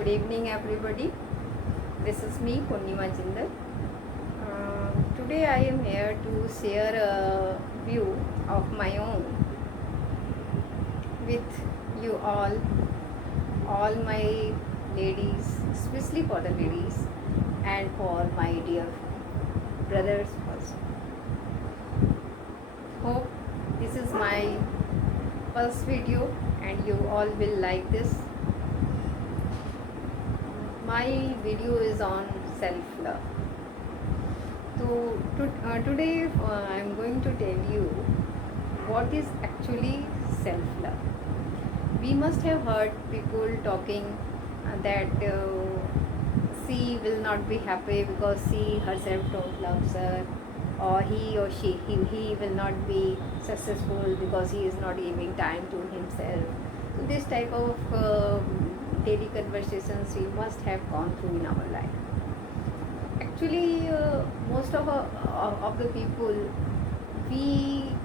Good evening, everybody. This is me, Purnima Jindal. Today, I am here to share a view of my own with you all my ladies, especially for the ladies, and for my dear brothers also. Hope this is my first video, and you all will like this. My video is on self-love. Today I'm going to tell you what is actually self-love. We must have heard people talking that she will not be happy because she herself don't love her, or he or he will not be successful because he is not giving time to himself. So this type of daily conversations we must have gone through in our life. Actually, most of the people, we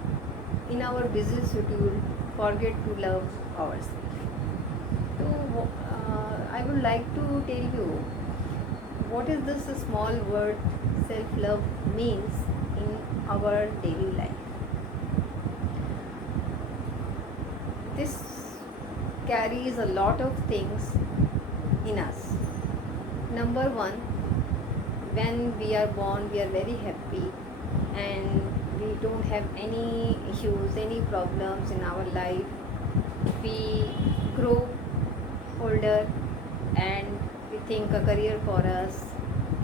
in our busy schedule forget to love ourselves. So I would like to tell you what is this small word self-love means in our daily life. This carries a lot of things in us. Number one, when we are born, we are very happy and we don't have any issues, any problems in our life. We grow older and we think a career for us,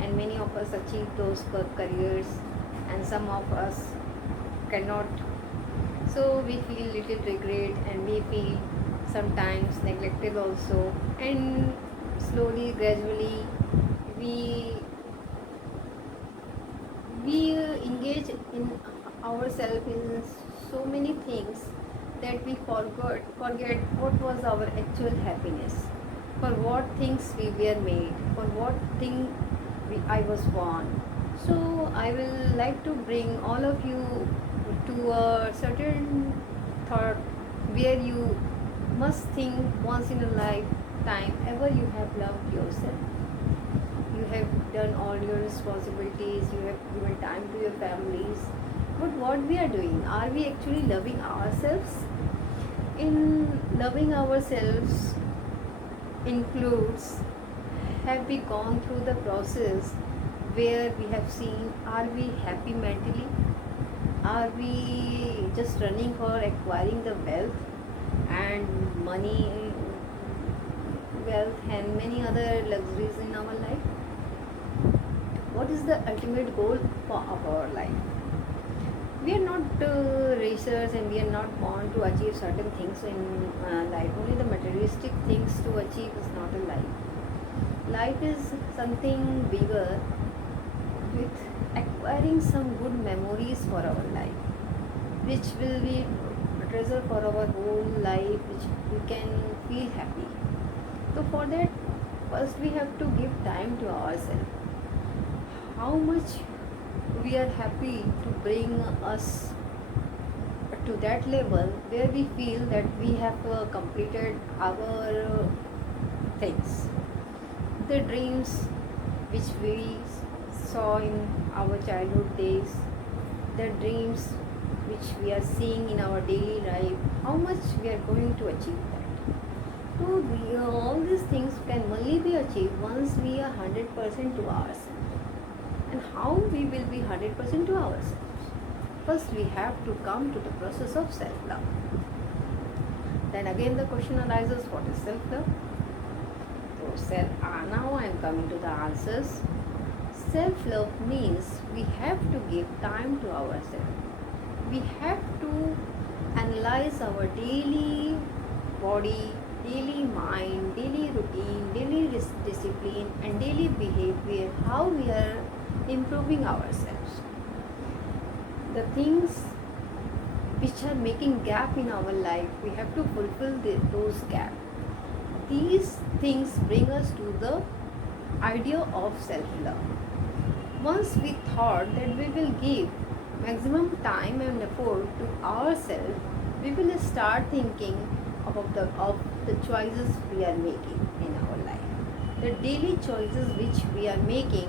and many of us achieve those careers, and some of us cannot. So we feel little regret, and we feel sometimes neglected also, and slowly, gradually, we engage in ourselves in so many things that we forget what was our actual happiness, for what things we were made, for what thing I was born. So I will like to bring all of you to a certain thought where you must think once in a lifetime ever you have loved yourself. You have done all your responsibilities, you have given time to your families, but what we are doing, are we actually loving ourselves? In loving ourselves includes, have we gone through the process where we have seen, are we happy mentally, are we just running for acquiring the wealth and money, wealth and many other luxuries in our life? What is the ultimate goal for our life? We are not racers, and we are not born to achieve certain things in life. Only the materialistic things to achieve is not a life. Life is something bigger, with acquiring some good memories for our life, which will be a treasure for our whole life, which we can feel happy. So for that, first we have to give time to ourselves. How much we are happy to bring us to that level where we feel that we have completed our things, the dreams which we saw in our childhood days, the dreams which we are seeing in our daily life, how much we are going to achieve that. So all these things can only be achieved once we are 100% to ourselves. And how we will be 100% to ourselves? First, we have to come to the process of self-love. Then again the question arises, what is self-love? So now I am coming to the answers. Self-love means we have to give time to ourselves. We have to analyze our daily body, daily mind, daily routine, daily discipline and daily behavior, how we are improving ourselves. The things which are making gap in our life, we have to fulfill those gaps. These things bring us to the idea of self-love. Once we thought that we will give maximum time and effort to ourselves, we will start thinking of the choices we are making in our life. the daily choices which we are making,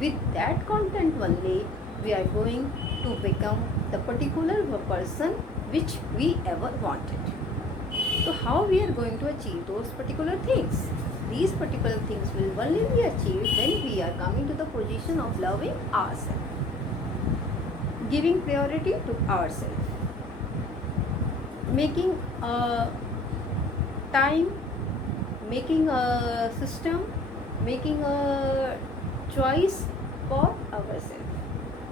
with that content only we are going to become the particular person which we ever wanted. So how we are going to achieve those particular things? These particular things will only be achieved when we are coming to the position of loving ourselves, giving priority to ourselves, making a time, making a system, making a choice for ourselves.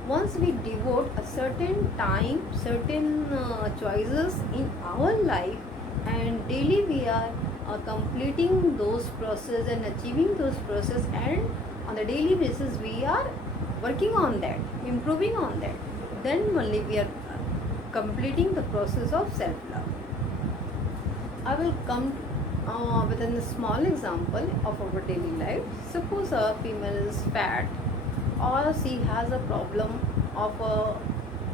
Once we devote a certain time, certain choices in our life, and daily we are completing those process and achieving those process, and on the daily basis we are working on that, improving on that, then only we are completing the process of self love. I will come with a small example of our daily life. Suppose a female is fat, or she has a problem of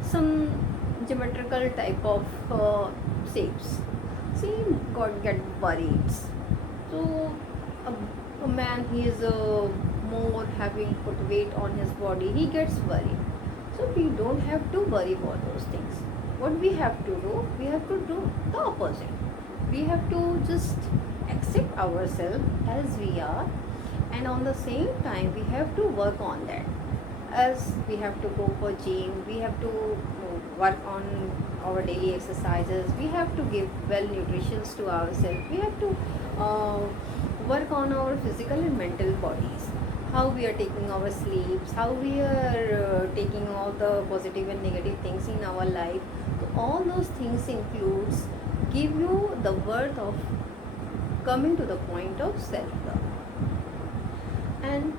some geometrical type of shapes. She got get worried. So a man, he is more having put weight on his body, he gets worried. So we don't have to worry about those things. What we have to do, we have to do the opposite. We have to just accept ourselves as we are, and on the same time we have to work on that. As we have to go for gym, we have to work on our daily exercises, we have to give well nutrition to ourselves, we have to uh, work on our physical and mental bodies, how we are taking our sleeps, how we are taking all the positive and negative things in our life. So all those things includes give you the worth of coming to the point of self love. And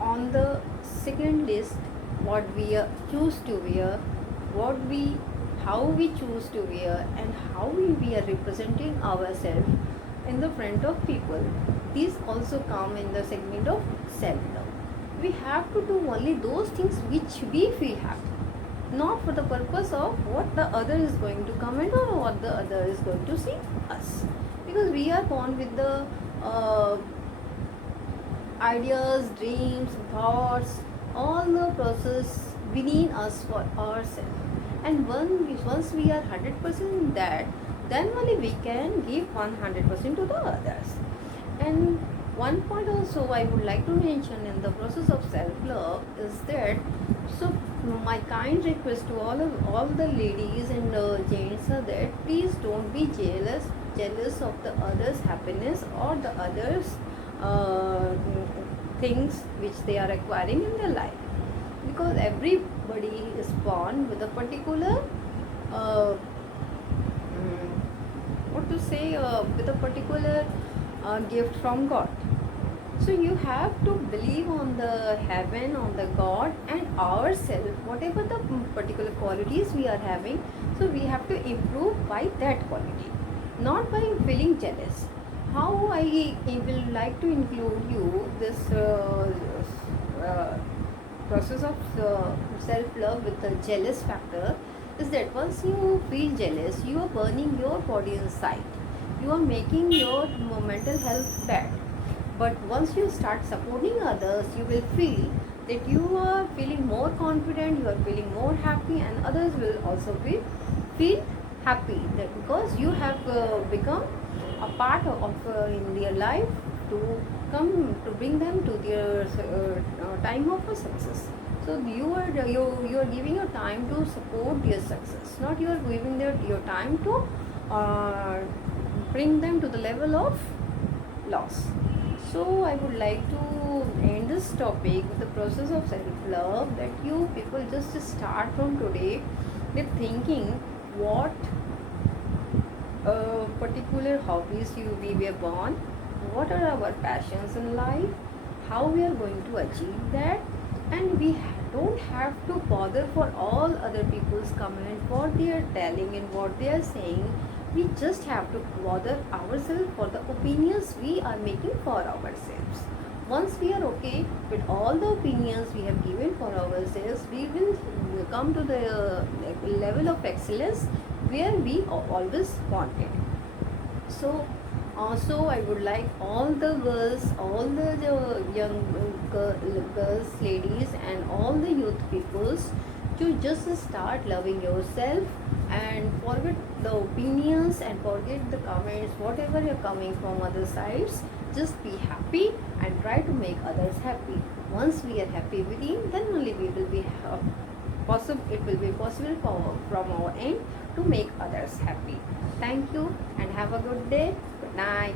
on the second list, what we choose to wear, what we how we choose to wear, and how we are representing ourselves in the front of people, these also come in the segment of self love. We have to do only those things which we feel happy, not for the purpose of what the other is going to comment or what the other is going to see us, because we are born with the ideas, dreams, thoughts, all the process within us for ourselves. And once we are 100% in that, then only we can give 100% to the others. And one point also I would like to mention in the process of self-love is that, so my kind request to all the ladies and gents are that please don't be jealous of the others' happiness or the others' things which they are acquiring in their life, because everybody is born with a particular uh, what to say with a particular gift from God. So you have to believe on the heaven, on the God, and ourselves, whatever the particular qualities we are having. So we have to improve by that quality, not by feeling jealous. How I will like to include you this process of self-love with the jealous factor is that once you feel jealous, you are burning your body inside. You are making your mental health bad. But once you start supporting others, you will feel that you are feeling more confident, you are feeling more happy, and others will also feel happy, that because you have become a part of in their life to come to bring them to their time of a success. So you are giving your time to support their success, not you are giving your time to uh, bring them to the level of loss. So I would like to end this topic with the process of self-love, that you people just start from today with thinking what particular hobbies we were born, what are our passions in life, how we are going to achieve that, and we don't have to bother for all other people's comment, what they are telling and what they are saying. We just have to bother ourselves for the opinions we are making for ourselves. Once we are okay with all the opinions we have given for ourselves, we will come to the level of excellence where we always wanted. So Also, I would like all the girls, all the young girls, ladies, and all the youth peoples to just start loving yourself and forget the opinions and forget the comments, whatever you're coming from other sides. Just be happy and try to make others happy. Once we are happy within, then only we will be possible. It will be possible from our end to make others happy. Thank you and have a good day. Good night.